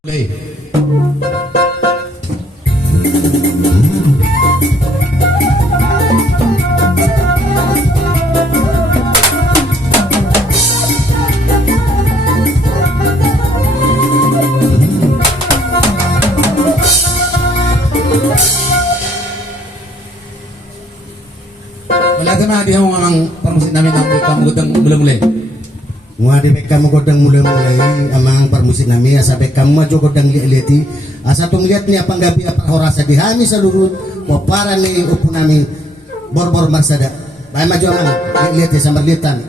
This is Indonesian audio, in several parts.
Wala na di mo ang permusit namin ang kamu gudang mulai-mulai. Mga di kamu godang mulai-mulai amang permusit nami asabe kamu maju godang liati asa tong liat ni apang gabi apa horasa dihami salurut mo para ni upo nami borbor marsada. Bay maju amang liati sambar liatan.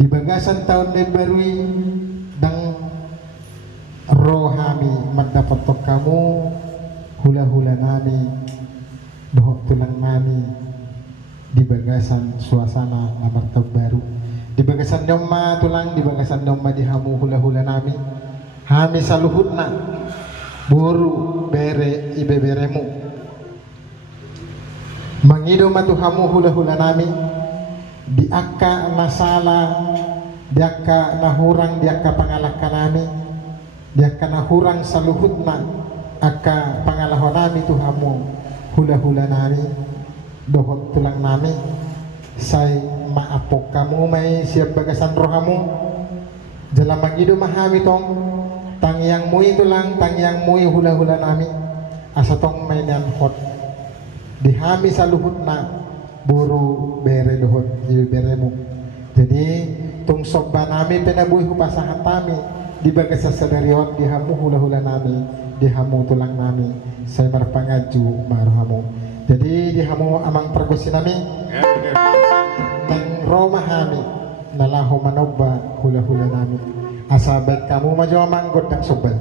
Di bagasan tahun dan barui dang rohami mendapat kamu hula-hula nami dohok tulang nami di bagasan suasana nomor baru di bagasan doma tulang di bagasan doma dihamu hula-hula nami hami saluhutna buru bere ibe beremu mangido matuhamu hula-hula nami di akka nasala di akka nahurang di akka pangalah kanami di akka nahurang saluhutna akka pangalahon nami tuhamu hula-hula nami dohot tulang nami say maapok kamu may siap bagasan rohamu jalan magido mahami tong tangyang mui tulang tangyang mui hula-hula nami asa tong may nan hot dihami saluhutna buru bere dohot ibe beremu jadi tung sobba nami penabuhi pasahan tami di bagasa sadariot dihamu hula-hula nami dihamu tulang nami saya marpangaju marhamu jadi dihamu amang pergusi nami nang roma hami nalahu manobba hula-hula nami asa baik kamu maju amang godang sobba.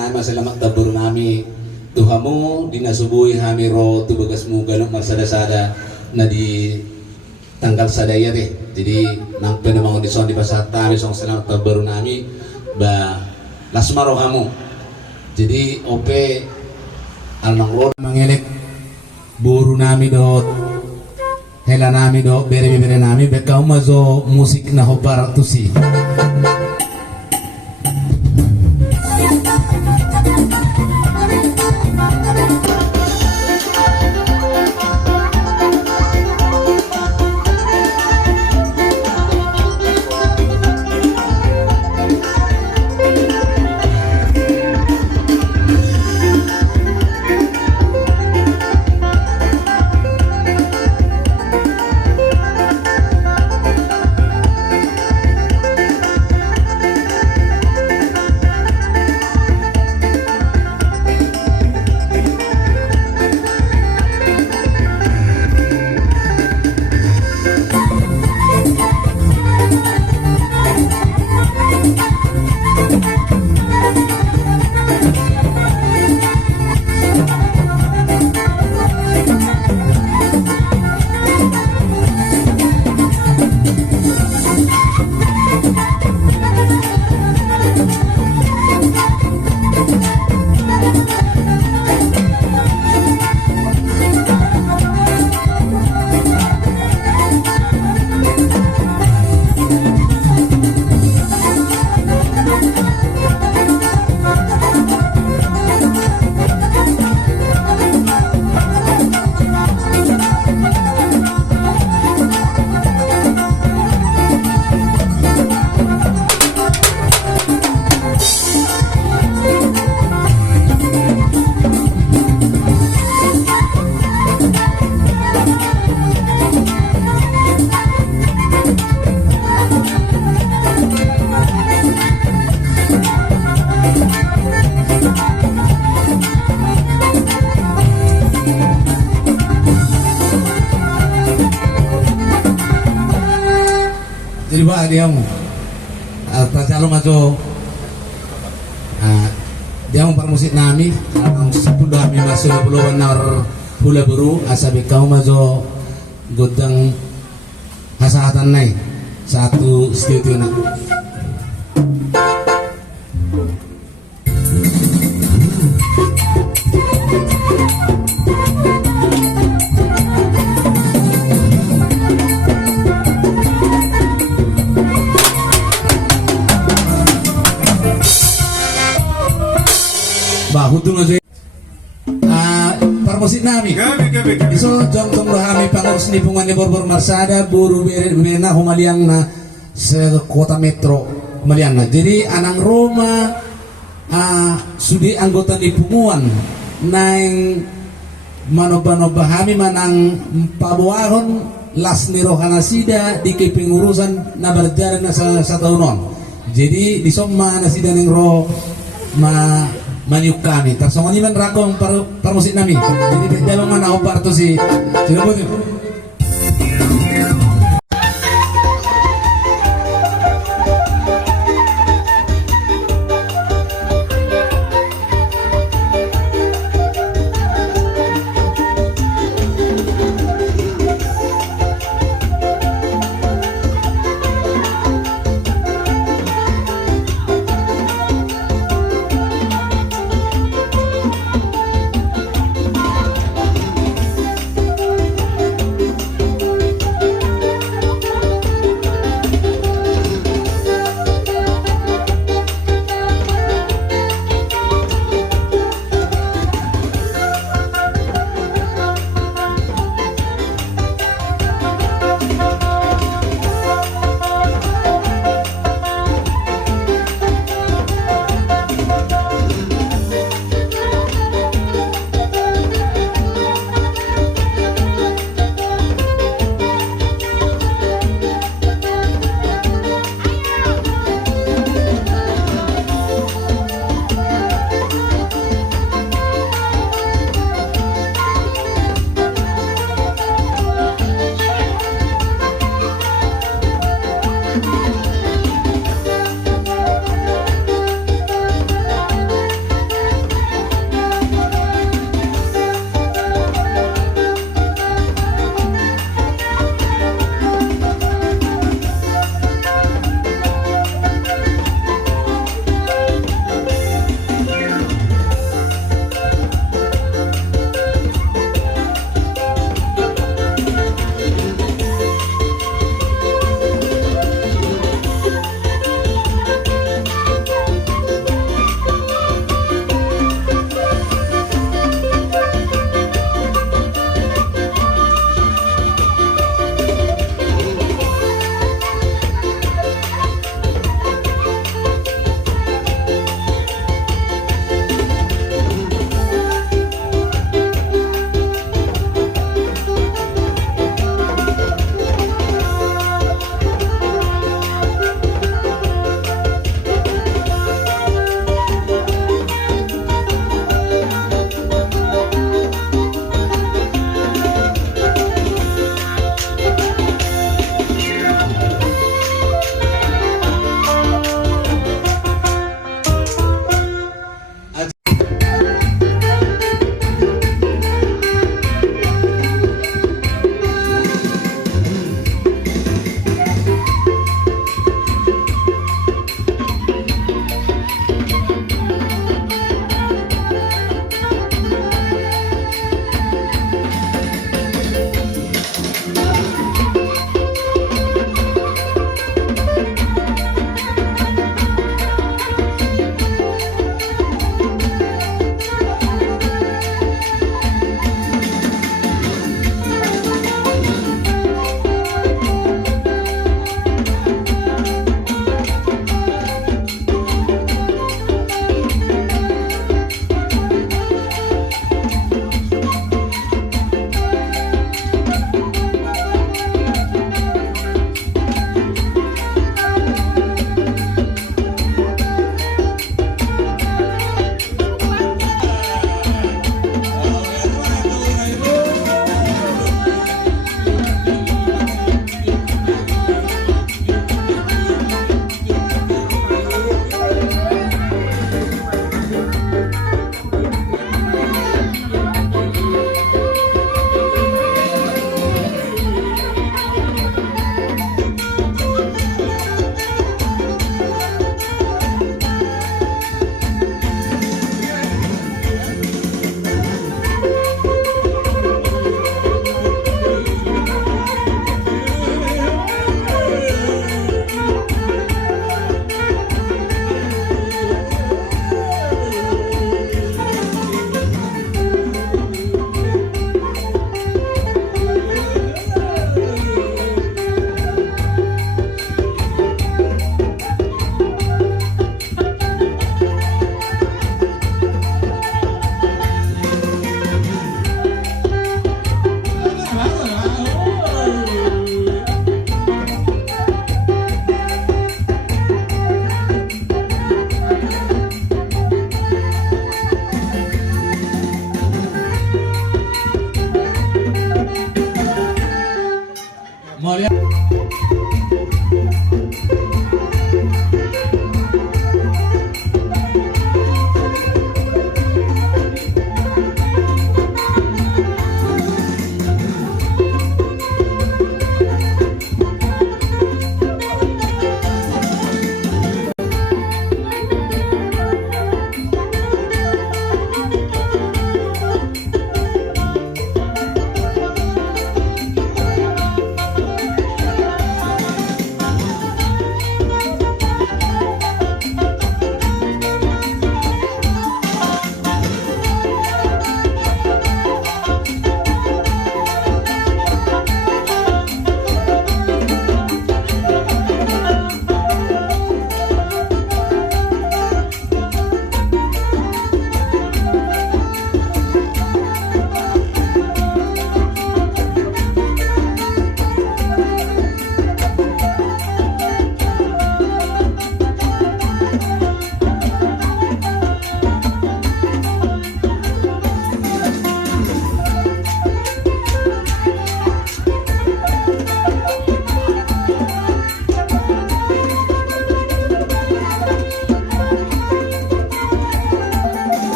nami masalamat tabur nami tuhamu dinasubuhi hami ro tu begas mu galung marsada-sada na di tanggal sadaya deh. Jadi nang penamang di son di pasar tabi song selamat tabur nami ba lasmaro kamu. Jadi ope alnang ro mangelek buru nami dot hela nami dot bere nami bekau mazo musik na hobar tusi. Jadi ba dia mo tacalo majo dia mo parmusik nami ang 10 kami masuk puluhan nar hula buru asabi kau majo godang hasahatan nai satu studio na. Bahutung aja parmusik nami iso jong tong rohami pangurus nipungan ni Borbor Marsada buru bina humaliang na sa kota metro humaliang na. Jadi anang Roma sudi anggota nipunguan naing manoba-nobahami manang pabuahon las ni rohanasida di kepengurusan na berjalan na sa tahunon. Jadi di somma nasida ning ro maniuk kami tarsongan iman rakong parmusik nami jadi dalong mana opar to si sinabot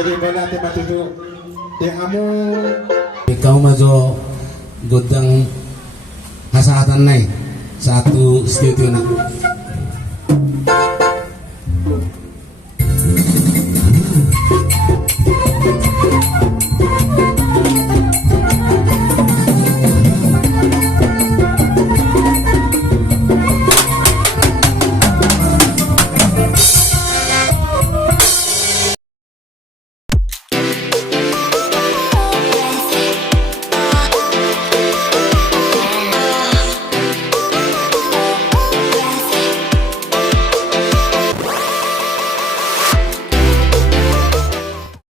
jadi bola ti matutu di hamu Ikaw medyo godang hasatan na satu studio na.